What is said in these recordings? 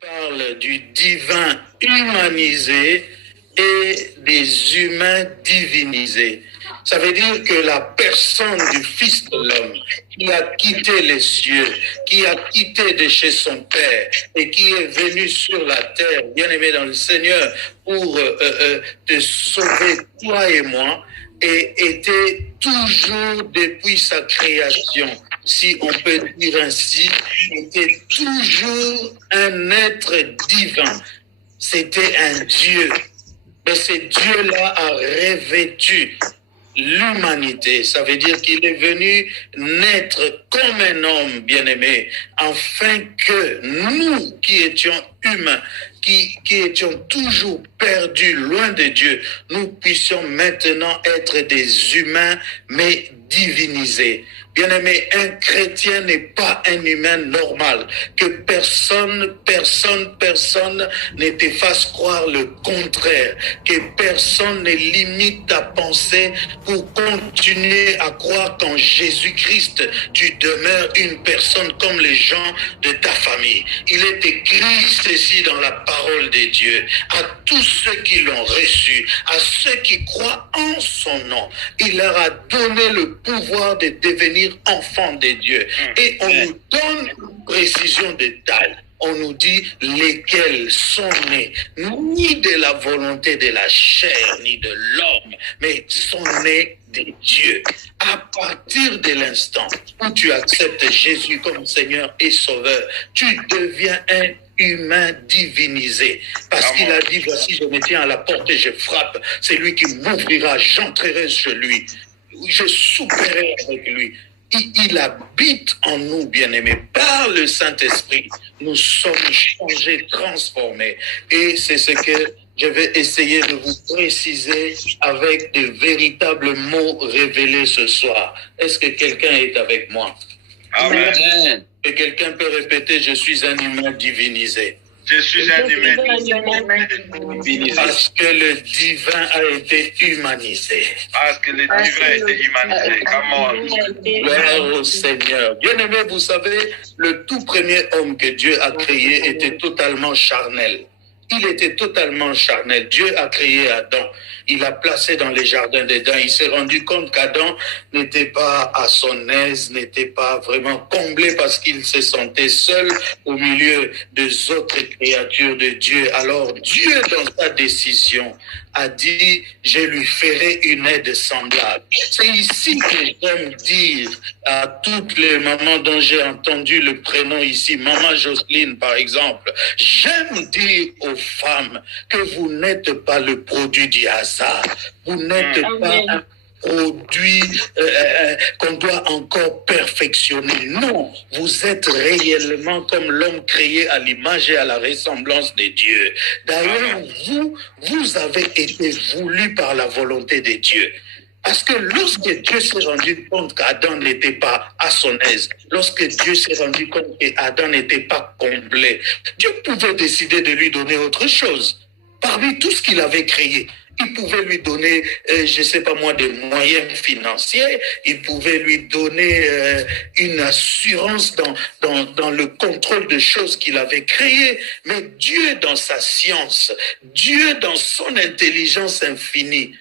parle du divin humanisé et des humains divinisés. Ça veut dire que la personne du Fils de l'homme qui a quitté les cieux, qui a quitté de chez son Père et qui est venu sur la terre, bien aimé dans le Seigneur, pour te sauver, toi et moi, et était toujours depuis sa création, si on peut dire ainsi, était toujours un être divin. C'était un Dieu. Mais ce Dieu-là a revêtu l'humanité. Ça veut dire qu'il est venu naître comme un homme bien-aimé, afin que nous qui étions humains, qui étions toujours perdus loin de Dieu, nous puissions maintenant être des humains, mais divinisés. Bien-aimé, un chrétien n'est pas un humain normal. Que personne ne te fasse croire le contraire. Que personne ne limite ta pensée pour continuer à croire qu'en Jésus-Christ, tu demeures une personne comme les gens de ta famille. Il est écrit ceci dans la parole de Dieu. À tous ceux qui l'ont reçu, à ceux qui croient en son nom, il leur a donné le pouvoir de devenir enfants de Dieu. Et on nous donne une précision de taille. On nous dit lesquels sont nés, ni de la volonté de la chair, ni de l'homme, mais sont nés de Dieu. À partir de l'instant où tu acceptes Jésus comme Seigneur et Sauveur, tu deviens un humain divinisé. Parce qu'il a dit, voici, je me tiens à la porte et je frappe. C'est lui qui m'ouvrira, j'entrerai chez lui. Je souperai avec lui. Il habite en nous, bien-aimés, par le Saint-Esprit. Nous sommes changés, transformés. Et c'est ce que je vais essayer de vous préciser avec de véritables mots révélés ce soir. Est-ce que quelqu'un est avec moi? Amen. Et quelqu'un peut répéter, je suis un humain divinisé. Je suis un humain divinisé. Parce que le divin a été humanisé. Parce que le divin a été humanisé. Come on. Gloire au Seigneur. Bien-aimé, vous savez, le tout premier homme que Dieu a créé était totalement charnel. Il était totalement charnel. Dieu a créé Adam. Il l'a placé dans les jardins d'Éden. Il s'est rendu compte qu'Adam n'était pas à son aise, n'était pas vraiment comblé parce qu'il se sentait seul au milieu des autres créatures de Dieu. Alors Dieu, dans sa décision, a dit, je lui ferai une aide semblable. C'est ici que j'aime dire à toutes les mamans dont j'ai entendu le prénom ici, Maman Jocelyne par exemple, j'aime dire aux femmes que vous n'êtes pas le produit du hasard. Vous n'êtes pas un produit qu'on doit encore perfectionner. Non, vous êtes réellement comme l'homme créé à l'image et à la ressemblance de Dieu. D'ailleurs, vous avez été voulu par la volonté de Dieu. Parce que lorsque Dieu s'est rendu compte qu'Adam n'était pas à son aise, lorsque Dieu s'est rendu compte qu'Adam n'était pas comblé, Dieu pouvait décider de lui donner autre chose. Parmi tout ce qu'il avait créé, il pouvait lui donner, je ne sais pas moi, des moyens financiers, il pouvait lui donner une assurance dans le contrôle de choses qu'il avait créées. Mais Dieu, dans sa science, Dieu, dans son intelligence infinie,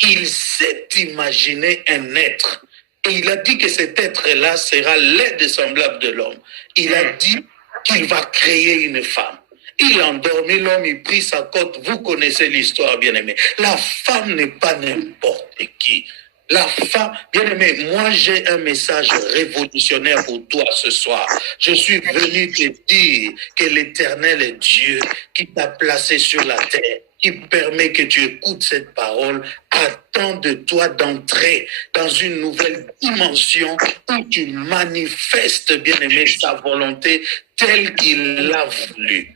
il s'est imaginé un être. Et il a dit que cet être-là sera l'aide semblable de l'homme. Il a dit qu'il va créer une femme. Il a endormi l'homme, il prit sa côte. Vous connaissez l'histoire, bien-aimé. La femme n'est pas n'importe qui. La femme, bien-aimé, moi j'ai un message révolutionnaire pour toi ce soir. Je suis venu te dire que l'Éternel est Dieu qui t'a placé sur la terre, qui permet que tu écoutes cette parole, attend de toi d'entrer dans une nouvelle dimension où tu manifestes, bien-aimé, sa volonté telle qu'il l'a voulu.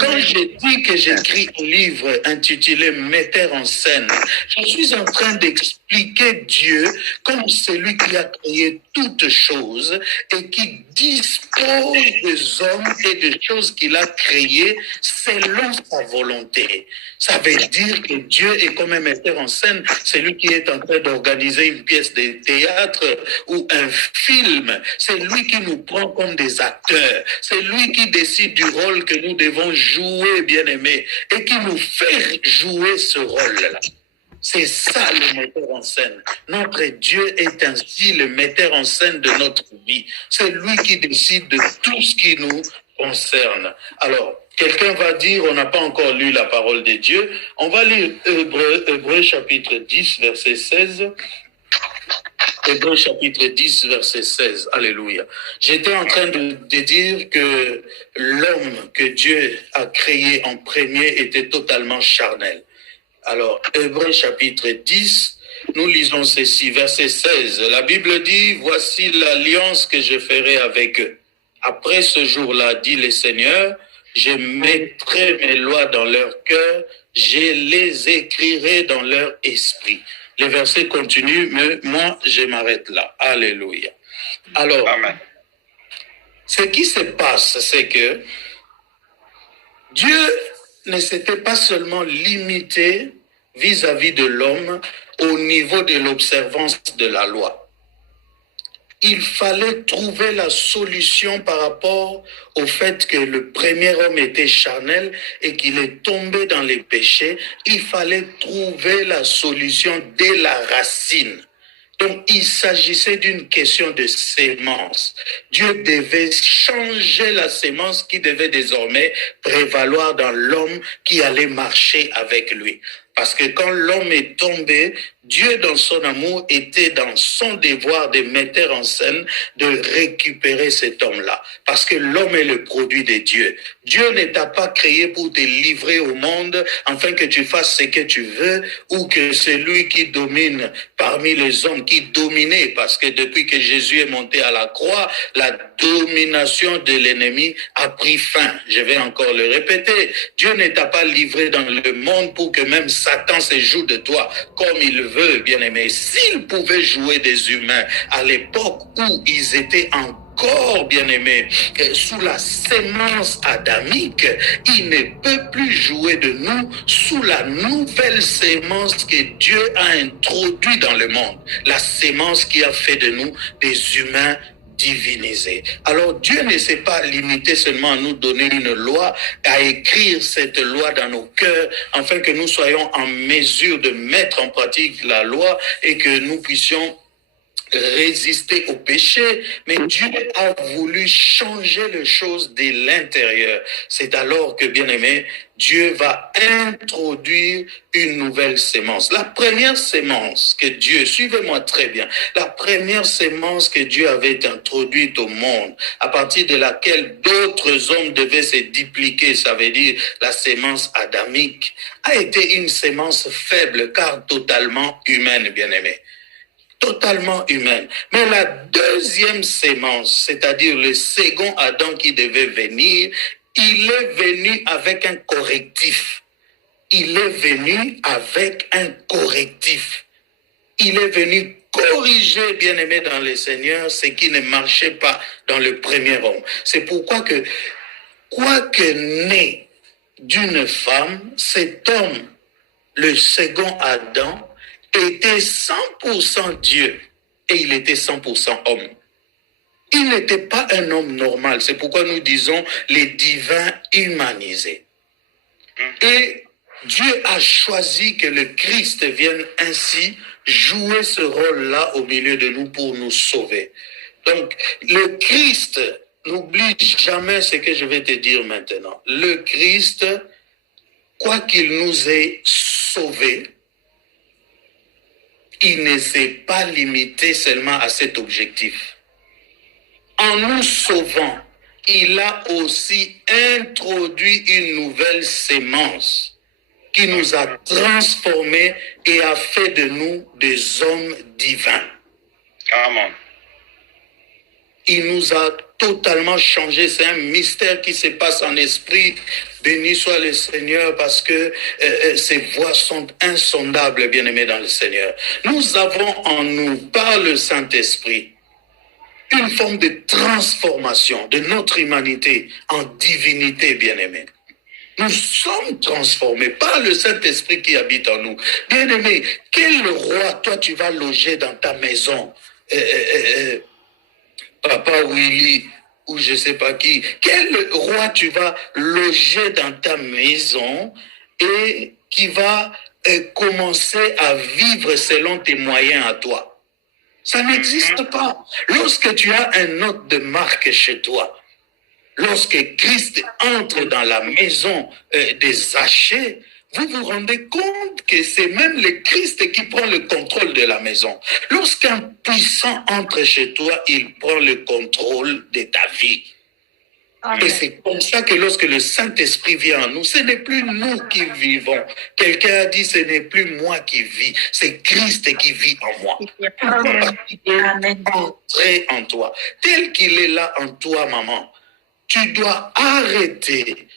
Quand je dis que j'écris un livre intitulé Metteur en scène, je suis en train d'expliquer expliquer Dieu comme celui qui a créé toutes choses et qui dispose des hommes et des choses qu'il a créées selon sa volonté. Ça veut dire que Dieu est comme un metteur en scène, celui qui est en train d'organiser une pièce de théâtre ou un film. C'est lui qui nous prend comme des acteurs. C'est lui qui décide du rôle que nous devons jouer, bien-aimés, et qui nous fait jouer ce rôle-là. C'est ça le metteur en scène. Notre Dieu est ainsi le metteur en scène de notre vie. C'est lui qui décide de tout ce qui nous concerne. Alors, quelqu'un va dire, on n'a pas encore lu la parole de Dieu. On va lire Hébreux chapitre 10, verset 16. Hébreux chapitre 10, verset 16. Alléluia. J'étais en train de dire que l'homme que Dieu a créé en premier était totalement charnel. Alors, Hébreux chapitre 10, nous lisons ceci, verset 16. La Bible dit, voici l'alliance que je ferai avec eux. Après ce jour-là, dit le Seigneur, je mettrai mes lois dans leur cœur, je les écrirai dans leur esprit. Le verset continue, mais moi, je m'arrête là. Alléluia. Alors, amen. Ce qui se passe, c'est que Dieu ne s'était pas seulement limité vis-à-vis de l'homme au niveau de l'observance de la loi. Il fallait trouver la solution par rapport au fait que le premier homme était charnel et qu'il est tombé dans les péchés. Il fallait trouver la solution dès la racine. Donc, il s'agissait d'une question de sémence. Dieu devait changer la sémence qui devait désormais prévaloir dans l'homme qui allait marcher avec lui. Parce que quand l'homme est tombé, Dieu, dans son amour, était dans son devoir de mettre en scène, de récupérer cet homme-là. Parce que l'homme est le produit de Dieu. Dieu ne t'a pas créé pour te livrer au monde, afin que tu fasses ce que tu veux, ou que celui qui domine parmi les hommes, qui dominait, parce que depuis que Jésus est monté à la croix, la domination de l'ennemi a pris fin. Je vais encore le répéter. Dieu ne t'a pas livré dans le monde pour que même Satan se joue de toi comme il le veut, bien-aimé. S'il pouvait jouer des humains à l'époque où ils étaient encore, bien-aimés, sous la sémence adamique, il ne peut plus jouer de nous sous la nouvelle sémence que Dieu a introduite dans le monde. La sémence qui a fait de nous des humains divinisé. Alors Dieu ne s'est pas limité seulement à nous donner une loi, à écrire cette loi dans nos cœurs, afin que nous soyons en mesure de mettre en pratique la loi et que nous puissions résister au péché, mais Dieu a voulu changer les choses de l'intérieur. C'est alors que, bien-aimé, Dieu va introduire une nouvelle sémence. La première sémence que Dieu, suivez-moi très bien, la première sémence que Dieu avait introduite au monde, à partir de laquelle d'autres hommes devaient se dupliquer, ça veut dire la sémence adamique, a été une sémence faible car totalement humaine, bien-aimé. Totalement humaine. Mais la deuxième sémence, c'est-à-dire le second Adam qui devait venir, il est venu avec un correctif. Il est venu avec un correctif. Il est venu corriger, bien-aimé dans le Seigneur, ce qui ne marchait pas dans le premier homme. C'est pourquoi que, quoique né d'une femme, cet homme, le second Adam, était 100% Dieu et il était 100% homme. Il n'était pas un homme normal. C'est pourquoi nous disons les divins humanisés. Et Dieu a choisi que le Christ vienne ainsi jouer ce rôle-là au milieu de nous pour nous sauver. Donc, le Christ, n'oublie jamais ce que je vais te dire maintenant. Le Christ, quoi qu'il nous ait sauvés, il ne s'est pas limité seulement à cet objectif. En nous sauvant, il a aussi introduit une nouvelle sémence qui nous a transformés et a fait de nous des hommes divins. Amen. Il nous a totalement changé. C'est un mystère qui se passe en esprit. Béni soit le Seigneur parce que ses voies sont insondables, bien-aimés dans le Seigneur. Nous avons en nous, par le Saint-Esprit, une forme de transformation de notre humanité en divinité, bien-aimés. Nous sommes transformés par le Saint-Esprit qui habite en nous. Bien-aimé, quel roi, toi, tu vas loger dans ta maison? Papa Willy, ou je ne sais pas qui. Quel roi tu vas loger dans ta maison et qui va commencer à vivre selon tes moyens à toi? Ça n'existe pas. Lorsque tu as un hôte de marque chez toi, lorsque Christ entre dans la maison des Zachée, vous vous rendez compte que c'est même le Christ qui prend le contrôle de la maison. Lorsqu'un puissant entre chez toi, il prend le contrôle de ta vie. Amen. Et c'est comme ça que lorsque le Saint-Esprit vient en nous, ce n'est plus nous qui vivons. Quelqu'un a dit, ce n'est plus moi qui vis, c'est Christ qui vit en moi. Amen. Parce qu'il peut entrer en toi. Tel qu'il est là en toi, maman, tu dois arrêter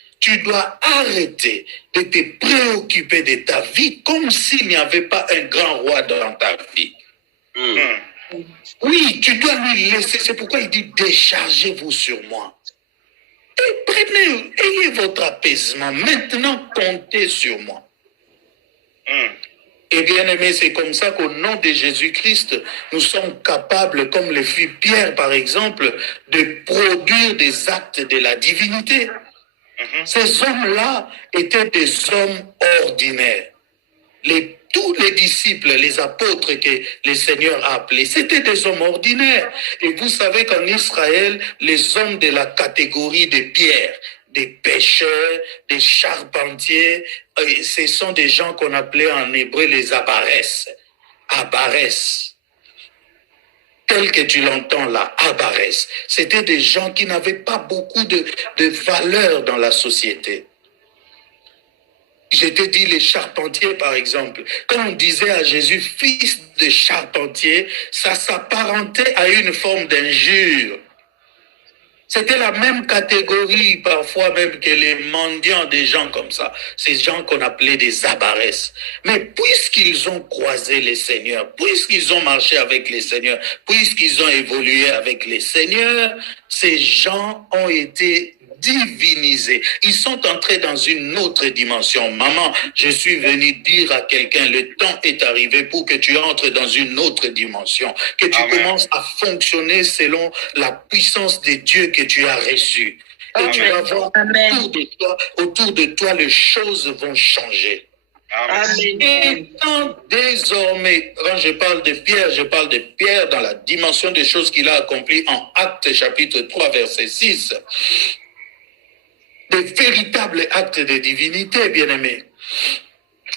de te préoccuper de ta vie comme s'il n'y avait pas un grand roi dans ta vie. Oui, tu dois lui laisser. C'est pourquoi il dit déchargez-vous sur moi. Et ayez votre apaisement. Maintenant, comptez sur moi. Et bien aimé, c'est comme ça qu'au nom de Jésus-Christ, nous sommes capables, comme le fit Pierre par exemple, de produire des actes de la divinité. Ces hommes-là étaient des hommes ordinaires. Tous les disciples, les apôtres que le Seigneur a appelés, c'était des hommes ordinaires. Et vous savez qu'en Israël, les hommes de la catégorie de Pierre, des pêcheurs, des charpentiers, ce sont des gens qu'on appelait en hébreu les abarès. Abarès. Tel que tu l'entends là, abarès. C'était des gens qui n'avaient pas beaucoup de valeur dans la société. Je te dis les charpentiers, par exemple. Quand on disait à Jésus, fils de charpentier, ça s'apparentait à une forme d'injure. C'était la même catégorie, parfois même que les mendiants, des gens comme ça. Ces gens qu'on appelait des abarès. Mais puisqu'ils ont croisé les seigneurs, puisqu'ils ont marché avec les seigneurs, puisqu'ils ont évolué avec les seigneurs, ces gens ont été divinisés. Ils sont entrés dans une autre dimension. Maman, je suis venu dire à quelqu'un, le temps est arrivé pour que tu entres dans une autre dimension, que tu commences à fonctionner selon la puissance de Dieu que tu as reçue. Et tu vas voir autour de toi, les choses vont changer. Amen. Et tant désormais, quand je parle de Pierre dans la dimension des choses qu'il a accomplies en Actes chapitre 3, verset 6. Des véritables actes de divinité, bien-aimés.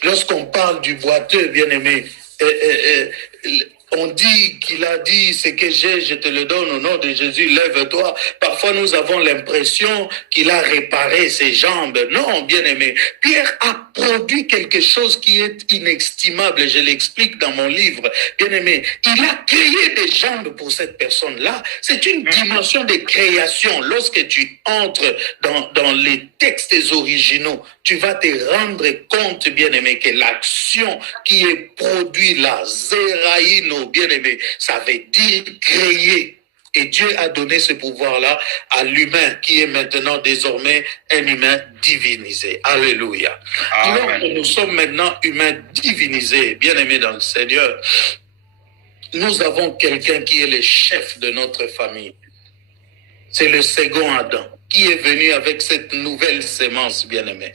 Lorsqu'on parle du boiteux, bien-aimé, on dit qu'il a dit, ce que j'ai, je te le donne au nom de Jésus, lève-toi. Parfois, nous avons l'impression qu'il a réparé ses jambes. Non, bien-aimé. Pierre a produit quelque chose qui est inestimable. Je l'explique dans mon livre. Bien-aimé, il a créé des jambes pour cette personne-là. C'est une dimension de création. Lorsque tu entres dans les textes originaux, tu vas te rendre compte, bien-aimé, que l'action qui est produite là, zéraïno, bien-aimé, ça veut dire créer. Et Dieu a donné ce pouvoir-là à l'humain qui est maintenant désormais un humain divinisé. Alléluia. Alors que nous sommes maintenant humains divinisés, bien-aimés dans le Seigneur, nous avons quelqu'un qui est le chef de notre famille. C'est le second Adam qui est venu avec cette nouvelle sémence, bien-aimé.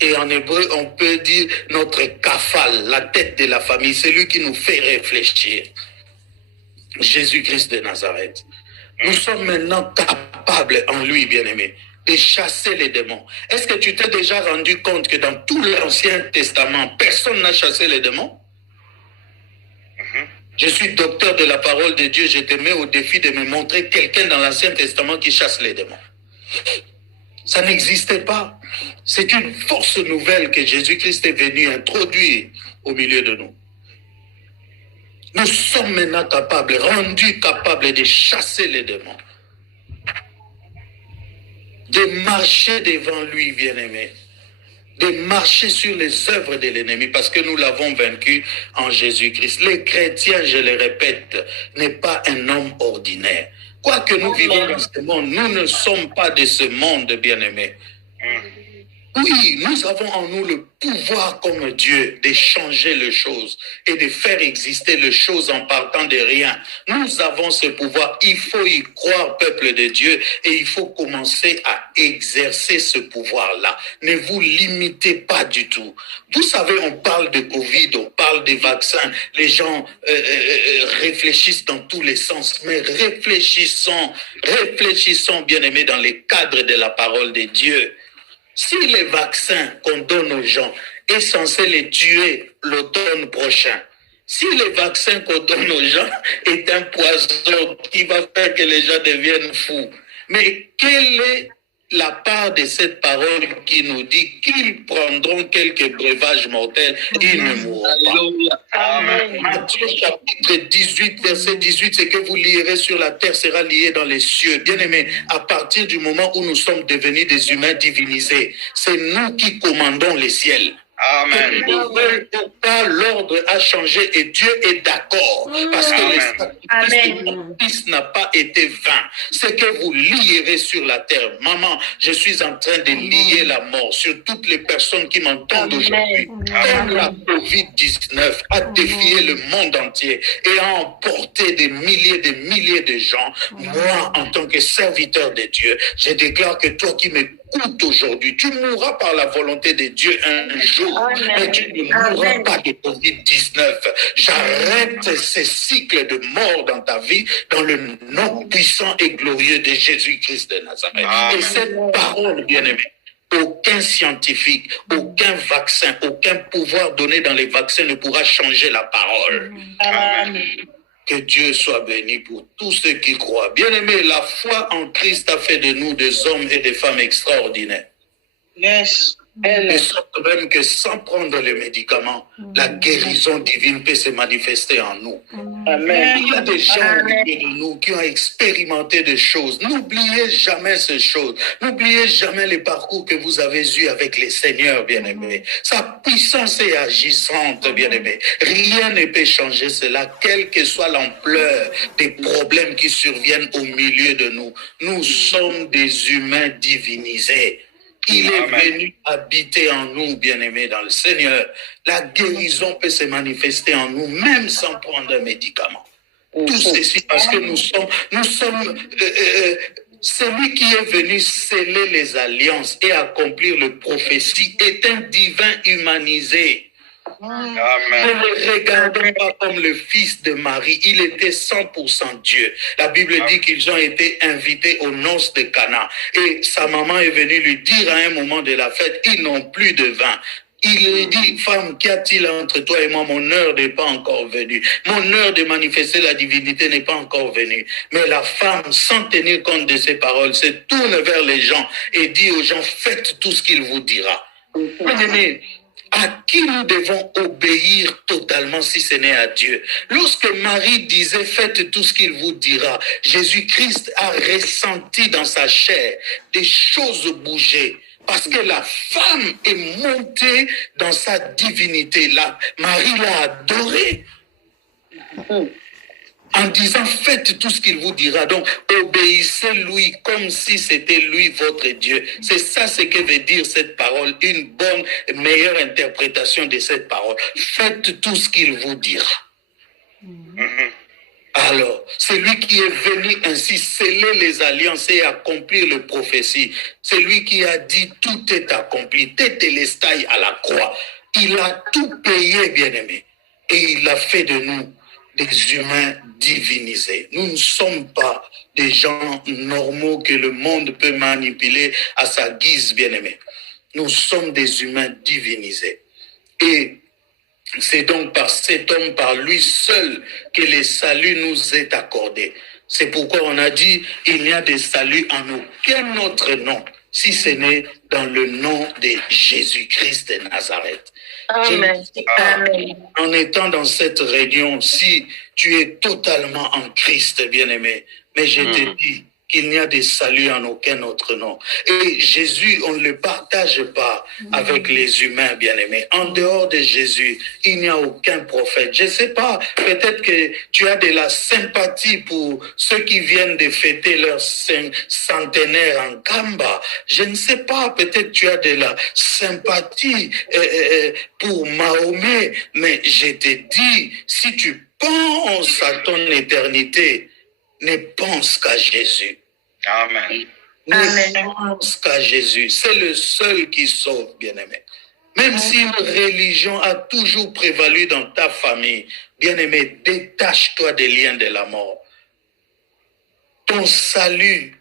Et en hébreu, on peut dire notre kafal, la tête de la famille, c'est lui qui nous fait réfléchir. Jésus-Christ de Nazareth. Nous sommes maintenant capables en lui, bien-aimé, de chasser les démons. Est-ce que tu t'es déjà rendu compte que dans tout l'Ancien Testament, personne n'a chassé les démons? Je suis docteur de la parole de Dieu, je te mets au défi de me montrer quelqu'un dans l'Ancien Testament qui chasse les démons. Ça n'existait pas. C'est une force nouvelle que Jésus-Christ est venu introduire au milieu de nous. Nous sommes maintenant capables, rendus capables de chasser les démons, de marcher devant lui, bien-aimé, de marcher sur les œuvres de l'ennemi, parce que nous l'avons vaincu en Jésus-Christ. Les chrétiens, je le répète, n'est pas un homme ordinaire. Quoique nous vivons dans ce monde, nous ne sommes pas de ce monde, bien-aimés. Oui, nous avons en nous le pouvoir comme Dieu de changer les choses et de faire exister les choses en partant de rien. Nous avons ce pouvoir. Il faut y croire, peuple de Dieu, et il faut commencer à exercer ce pouvoir-là. Ne vous limitez pas du tout. Vous savez, on parle de Covid, on parle des vaccins. Les gens réfléchissent dans tous les sens, mais réfléchissons, bien-aimés, dans les cadres de la parole de Dieu. Si les vaccins qu'on donne aux gens est censé les tuer l'automne prochain, si les vaccins qu'on donne aux gens est un poison qui va faire que les gens deviennent fous, mais quelle est la part de cette parole qui nous dit qu'ils prendront quelques breuvages mortels, ils ne mourront pas. Amen. Matthieu chapitre 18, verset 18, ce que vous lirez sur la terre sera lié dans les cieux. Bien-aimés, à partir du moment où nous sommes devenus des humains divinisés, c'est nous qui commandons les ciels. Amen. L'ordre a changé et Dieu est d'accord parce que le sacrifice de mon fils n'a pas été vain. Ce que vous lierez sur la terre, maman, je suis en train de lier la mort sur toutes les personnes qui m'entendent aujourd'hui. Comme la COVID-19 a défié le monde entier et a emporté des milliers de gens, moi, en tant que serviteur de Dieu, je déclare que toi qui m'écoutes aujourd'hui, tu mourras par la volonté de Dieu un jour, mais tu ne mourras pas de COVID-19. J'arrête ces cycles de mort dans ta vie dans le nom puissant et glorieux de Jésus-Christ de Nazareth. Et cette parole, bien-aimée, aucun scientifique, aucun vaccin, aucun pouvoir donné dans les vaccins ne pourra changer la parole. Amen. Que Dieu soit béni pour tous ceux qui croient. Bien-aimés, la foi en Christ a fait de nous des hommes et des femmes extraordinaires. Yes. De sorte même que sans prendre les médicaments, la guérison divine peut se manifester en nous. Amen. Il y a des gens au milieu de nous qui ont expérimenté des choses. N'oubliez jamais ces choses. N'oubliez jamais les parcours que vous avez eus avec les seigneurs, bien-aimés. Sa puissance est agissante, bien-aimés. Rien ne peut changer cela, quelle que soit l'ampleur des problèmes qui surviennent au milieu de nous. Nous sommes des humains divinisés. Il est venu habiter en nous, bien-aimés, dans le Seigneur. La guérison peut se manifester en nous, même sans prendre un médicament. Tout ceci parce que nous sommes celui qui est venu sceller les alliances et accomplir le prophétie est un divin humanisé. Amen. Ne le regardons pas comme le fils de Marie. Il était 100% Dieu. La Bible dit qu'ils ont été invités aux noces de Cana. Et sa maman est venue lui dire à un moment de la fête, ils n'ont plus de vin. Il lui dit, femme, qu'y a-t-il entre toi et moi? Mon heure n'est pas encore venue. Mon heure de manifester la divinité n'est pas encore venue. Mais la femme, sans tenir compte de ses paroles, se tourne vers les gens et dit aux gens, faites tout ce qu'il vous dira. Bien-aimés, à qui nous devons obéir totalement si ce n'est à Dieu? Lorsque Marie disait, faites tout ce qu'il vous dira, Jésus-Christ a ressenti dans sa chair des choses bouger. Parce que la femme est montée dans sa divinité. Marie l'a adorée. En disant, faites tout ce qu'il vous dira. Donc, obéissez-lui comme si c'était lui votre Dieu. C'est ça ce que veut dire cette parole. Une bonne, meilleure interprétation de cette parole. Faites tout ce qu'il vous dira. Alors, celui qui est venu ainsi sceller les alliances et accomplir le prophétie, c'est lui qui a dit, tout est accompli. Tétélestai à la croix. Il a tout payé, bien-aimé. Et il a fait de nous des humains divinisés. Nous ne sommes pas des gens normaux que le monde peut manipuler à sa guise, bien-aimé. Nous sommes des humains divinisés. Et c'est donc par cet homme, par lui seul, que le salut nous est accordé. C'est pourquoi on a dit, il n'y a de salut en aucun autre nom, si ce n'est dans le nom de Jésus-Christ de Nazareth. Amen. Amen. En étant dans cette réunion, si tu es totalement en Christ, bien-aimé, mais je te dis qu'il n'y a de salut en aucun autre nom. Et Jésus, on ne le partage pas avec les humains, bien-aimés. En dehors de Jésus, il n'y a aucun prophète. Je ne sais pas, peut-être que tu as de la sympathie pour ceux qui viennent de fêter leur centenaire en Kamba. Je ne sais pas, peut-être tu as de la sympathie pour Mahomet, mais je te dis, si tu penses à ton éternité, ne pense qu'à Jésus. Amen. Ne pense qu'à Jésus. C'est le seul qui sauve, bien-aimé. Même si une religion a toujours prévalu dans ta famille, bien-aimé, détache-toi des liens de la mort. Ton salut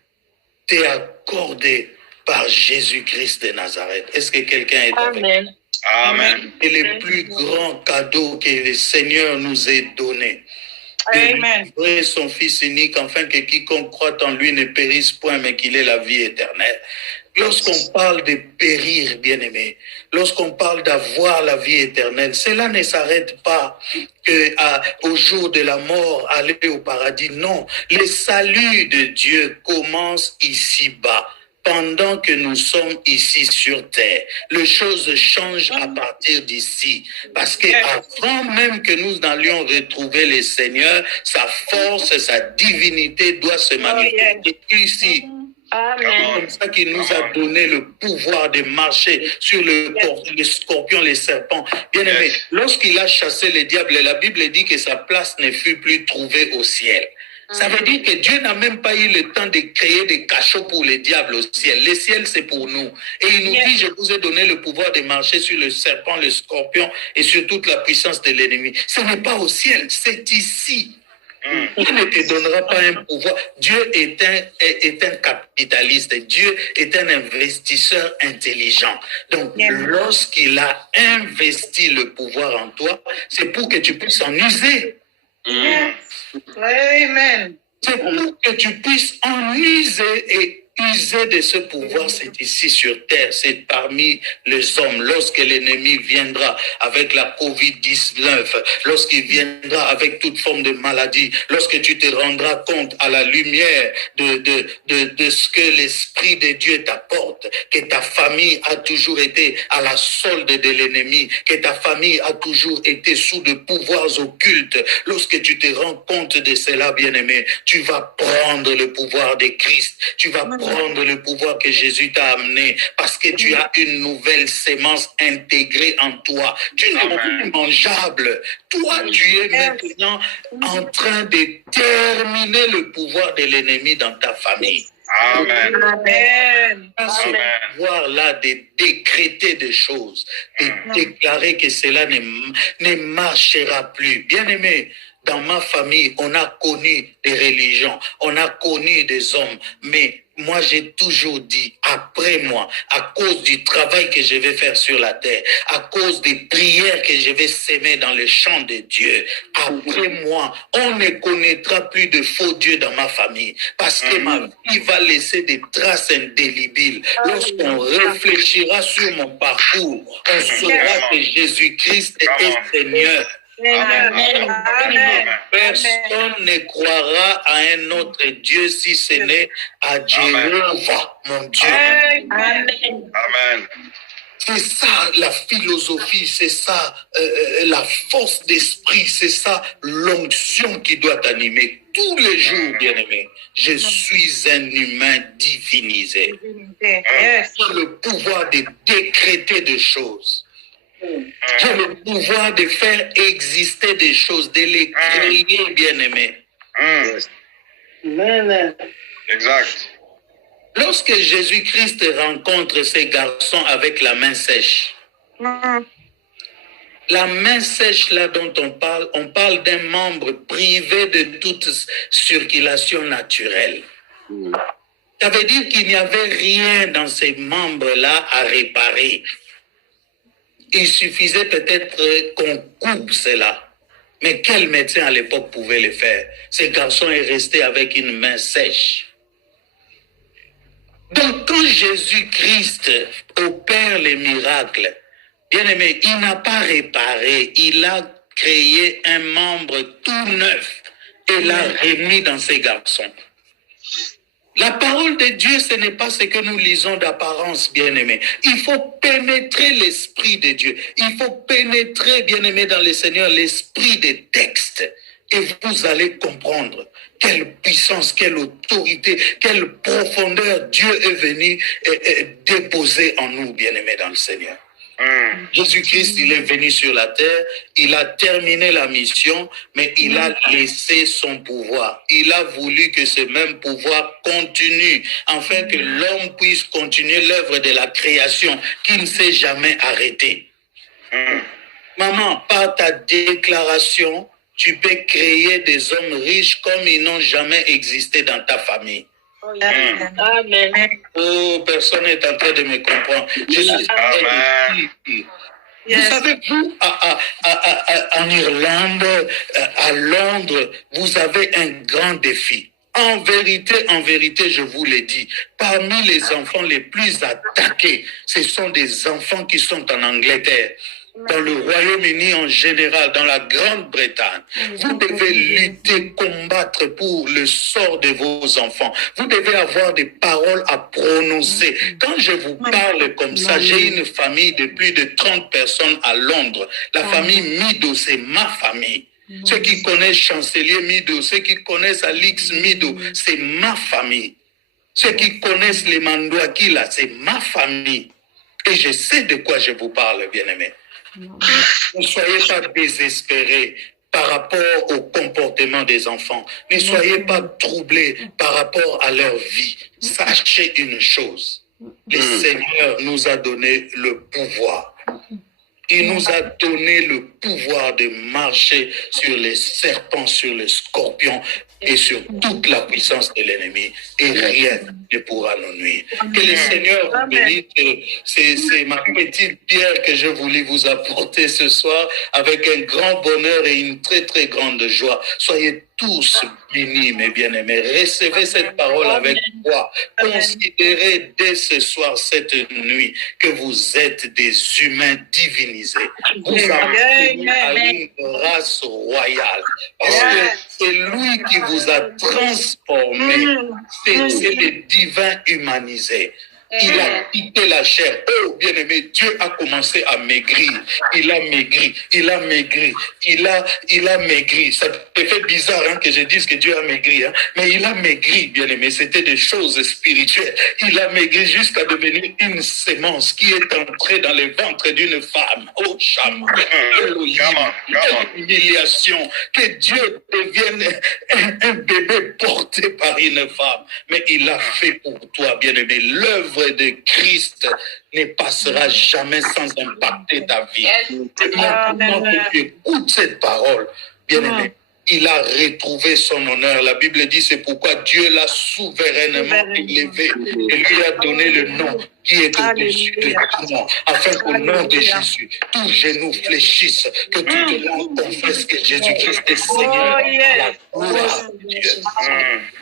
t'est accordé par Jésus-Christ de Nazareth. Est-ce que quelqu'un est avec? Amen. Amen. Et le plus grand cadeau que le Seigneur nous ait donné, de livrer son Fils unique, afin que quiconque croit en lui ne périsse point, mais qu'il ait la vie éternelle. Lorsqu'on parle de périr, bien-aimé, lorsqu'on parle d'avoir la vie éternelle, cela ne s'arrête pas au jour de la mort, aller au paradis. Non, le salut de Dieu commence ici-bas. Pendant que nous sommes ici sur terre, les choses changent à partir d'ici. Parce que avant même que nous allions retrouver le Seigneur, sa force, sa divinité doit se manifester ici. Amen. C'est comme ça qu'il nous a donné le pouvoir de marcher sur les scorpions, les serpents. Bien aimé, lorsqu'il a chassé le diable, la Bible dit que sa place ne fut plus trouvée au ciel. Ça veut dire que Dieu n'a même pas eu le temps de créer des cachots pour les diables au ciel. Le ciel, c'est pour nous. Et il nous dit, je vous ai donné le pouvoir de marcher sur le serpent, le scorpion et sur toute la puissance de l'ennemi. Ce n'est pas au ciel, c'est ici. Il ne te donnera pas un pouvoir. Dieu est un capitaliste. Dieu est un investisseur intelligent. Donc, lorsqu'il a investi le pouvoir en toi, c'est pour que tu puisses en user. Amen. C'est pour que tu puisses en user et user de ce pouvoir, c'est ici sur terre, c'est parmi les hommes. Lorsque l'ennemi viendra avec la COVID-19, lorsqu'il viendra avec toute forme de maladie, lorsque tu te rendras compte à la lumière de ce que l'Esprit de Dieu t'apporte, que ta famille a toujours été à la solde de l'ennemi, que ta famille a toujours été sous de pouvoirs occultes, lorsque tu te rends compte de cela, bien-aimé, tu vas prendre le pouvoir de Christ, tu vas prendre le pouvoir que Jésus t'a amené, parce que tu as une nouvelle sémence intégrée en toi. Tu n'es plus mangeable. Toi, tu es maintenant en train de terminer le pouvoir de l'ennemi dans ta famille. Amen. Amen. Ce pouvoir-là de décréter des choses, de déclarer que cela ne marchera plus. Bien-aimé, dans ma famille, on a connu des religions, on a connu des hommes, mais moi, j'ai toujours dit, après moi, à cause du travail que je vais faire sur la terre, à cause des prières que je vais s'aimer dans le champ de Dieu, après moi, on ne connaîtra plus de faux dieux dans ma famille, parce que ma vie va laisser des traces indélébiles. Lorsqu'on réfléchira sur mon parcours, on saura que Jésus-Christ est Seigneur. Amen. Personne ne croira à un autre Dieu si ce n'est à Jéhovah, mon Dieu. Amen. C'est ça la philosophie, c'est ça la force d'esprit, c'est ça l'onction qui doit t'animer tous les jours, bien-aimé. Je suis un humain divinisé. J'ai le pouvoir de décréter des choses. J'ai le pouvoir de faire exister des choses, de les créer, bien-aimé. Exact. Lorsque Jésus-Christ rencontre ces garçons avec la main sèche, la main sèche là dont on parle d'un membre privé de toute circulation naturelle. Ça veut dire qu'il n'y avait rien dans ces membres-là à réparer. Il suffisait peut-être qu'on coupe cela. Mais quel médecin à l'époque pouvait le faire? Ce garçon est resté avec une main sèche. Donc, quand Jésus-Christ opère les miracles, bien aimé, il n'a pas réparé, il a créé un membre tout neuf et l'a remis dans ses garçons. La parole de Dieu, ce n'est pas ce que nous lisons d'apparence, bien-aimés. Il faut pénétrer l'esprit de Dieu. Il faut pénétrer, bien-aimés, dans le Seigneur, l'esprit des textes. Et vous allez comprendre quelle puissance, quelle autorité, quelle profondeur Dieu est venu déposer en nous, bien-aimés, dans le Seigneur. Jésus-Christ, il est venu sur la terre, il a terminé la mission, mais il a laissé son pouvoir. Il a voulu que ce même pouvoir continue, afin que l'homme puisse continuer l'œuvre de la création qui ne s'est jamais arrêtée. Maman, par ta déclaration, tu peux créer des hommes riches comme ils n'ont jamais existé dans ta famille. Amen. Oh, personne n'est en train de me comprendre. Je suis Amen. Vous savez, vous, en Irlande, à Londres, vous avez un grand défi. En vérité, je vous l'ai dit, parmi les enfants les plus attaqués, ce sont des enfants qui sont en Angleterre. Dans le Royaume-Uni en général, dans la Grande-Bretagne, vous devez lutter, combattre pour le sort de vos enfants. Vous devez avoir des paroles à prononcer. Quand je vous parle comme ça, j'ai une famille de plus de 30 personnes à Londres. La famille Mido, c'est ma famille. Ceux qui connaissent Chancelier Mido, ceux qui connaissent Alix Mido, c'est ma famille. Ceux qui connaissent les Mandouaki, là, c'est ma famille. Et je sais de quoi je vous parle, bien-aimés. Ne soyez pas désespérés par rapport au comportement des enfants. Ne soyez pas troublés par rapport à leur vie. Sachez une chose. Le Seigneur nous a donné le pouvoir. Il nous a donné le pouvoir de marcher sur les serpents, sur les scorpions et sur toute la puissance de l'ennemi. Et rien ne pourra nous nuire. Que le Seigneur vous bénisse. C'est ma petite pierre que je voulais vous apporter ce soir avec un grand bonheur et une très très grande joie. Soyez tous bénis, mes bien-aimés. Recevez cette parole avec foi. Considérez dès ce soir, cette nuit, que vous êtes des humains divinisés. Vous avez à une grâce royale. Parce que c'est lui qui vous a transformé. C'est le divin humanisé. Il a quitté la chair. Oh, bien-aimé, Dieu a commencé à maigrir. Il a maigri, il a maigri, il a maigri. Ça te fait bizarre que je dise que Dieu a maigri, mais il a maigri, bien-aimé. C'était des choses spirituelles. Il a maigri jusqu'à devenir une sémence qui est entrée dans le ventre d'une femme. Oh, Chama. Humiliation. Que Dieu devienne un bébé porté par une femme. Mais il l'a fait pour toi, bien-aimé. L'œuvre de Christ ne passera jamais sans impacter ta vie. Maintenant que tu écoutes cette parole, bien-aimé, il a retrouvé son honneur. La Bible dit, c'est pourquoi Dieu l'a souverainement élevé et lui a donné le nom qui est au-dessus de tout nom, afin qu'au nom de Jésus, tous genoux fléchissent, que toute langue confesse que Jésus-Christ est Seigneur. La gloire de Dieu.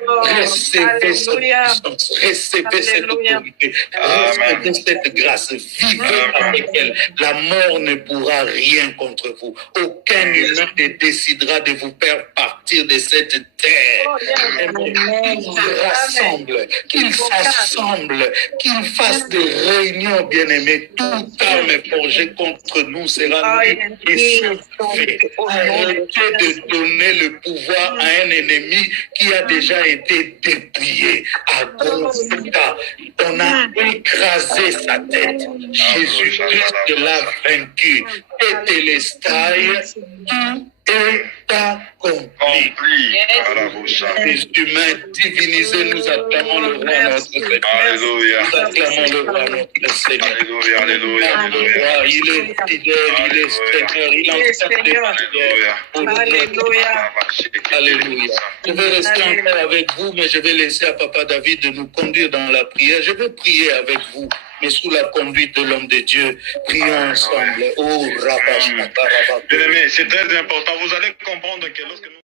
Recevez cette puissance, recevez cette autorité, recevez cette grâce, vivez avec elle. La mort ne pourra rien contre vous. Aucun humain ne décidera de vous faire partir de cette terre. Qu'ils s'assemblent, qu'ils fassent des réunions, bien-aimés. Toute arme forgée contre nous sera nulle et sauvée. Arrêtez de donner le pouvoir à un ennemi qui a déjà été dépouillé. À Golgotha, on a écrasé sa tête. Jésus-Christ l'a vaincu. Et Télestai, tout est accompli. Les humains divinisés, nous acclamons le roi notre Seigneur. Alléluia. Nous acclamons le roi notre Seigneur. Alléluia, alléluia, alléluia. Il est fidèle, il est Seigneur, il enseigne les Alléluia. Alléluia. Je vais rester encore avec vous, mais je vais laisser à Papa David de nous conduire dans la prière. Je vais prier avec vous, mais sous la conduite de l'homme de Dieu. Prions ensemble. Oh, Rabba, Bien-aimé, c'est très important. Vous allez comprendre que lorsque nous